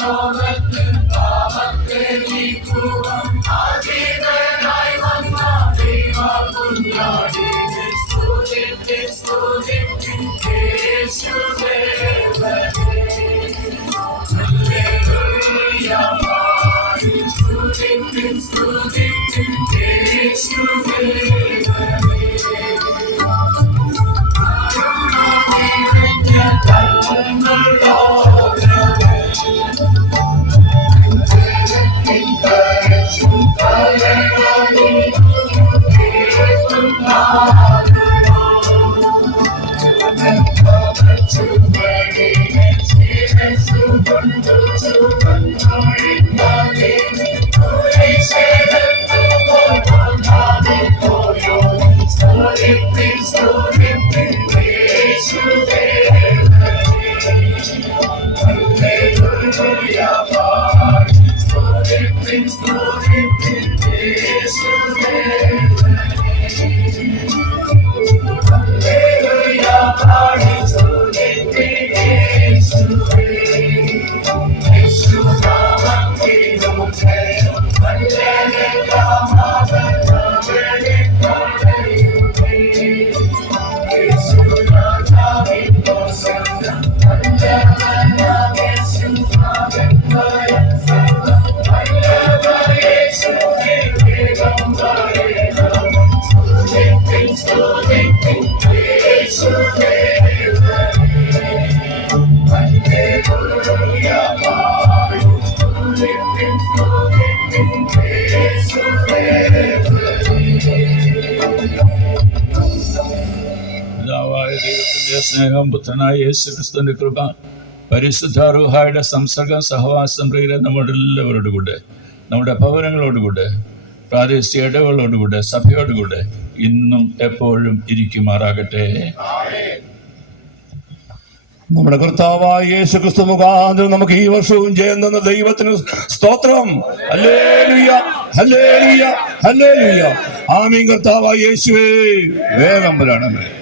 ലോകത്തിൽ പാപത്തെ നീക്കുവാൻ ആദീനനായി വന്ന ദൈവകുഞ്ഞാടിനെ സ്തുതിപ്പിൻ സ്തുതിപ്പിൻ യേശുദേവനെ. ഹല്ലേലൂയ പാടി സ്തുതിപ്പിൻ സ്തുതിപ്പിൻ യേശുദേവനെ. സ്നേഹം, പുത്രനായ യേശുക്രിസ്തുവിന്റെ കൃപ, പരിശുദ്ധ റൂഹായുടെ സംസർഗം, സഹവാസം പ്രിയരെ നമ്മുടെ എല്ലാവരോടും കൂടെ, നമ്മുടെ ഭവനങ്ങളോടുകൂടെ, പ്രാദേശിക ഇടവകളോടുകൂടെ, സഭയോടുകൂടെ ഇന്നും എപ്പോഴും ഇരിക്കുമാറാകട്ടെ. നമ്മുടെ കർത്താവായ യേശുക്രിസ്തു മുഖാന്തരം നമുക്ക് ഈ വർഷവും ജയം തന്ന ദൈവത്തിന് സ്തോത്രം. ഹല്ലേലൂയ, ഹല്ലേലൂയ, ഹല്ലേലൂയ. ആമീൻ. കർത്താവായ യേശുവേ, വേഗം വരണമേ.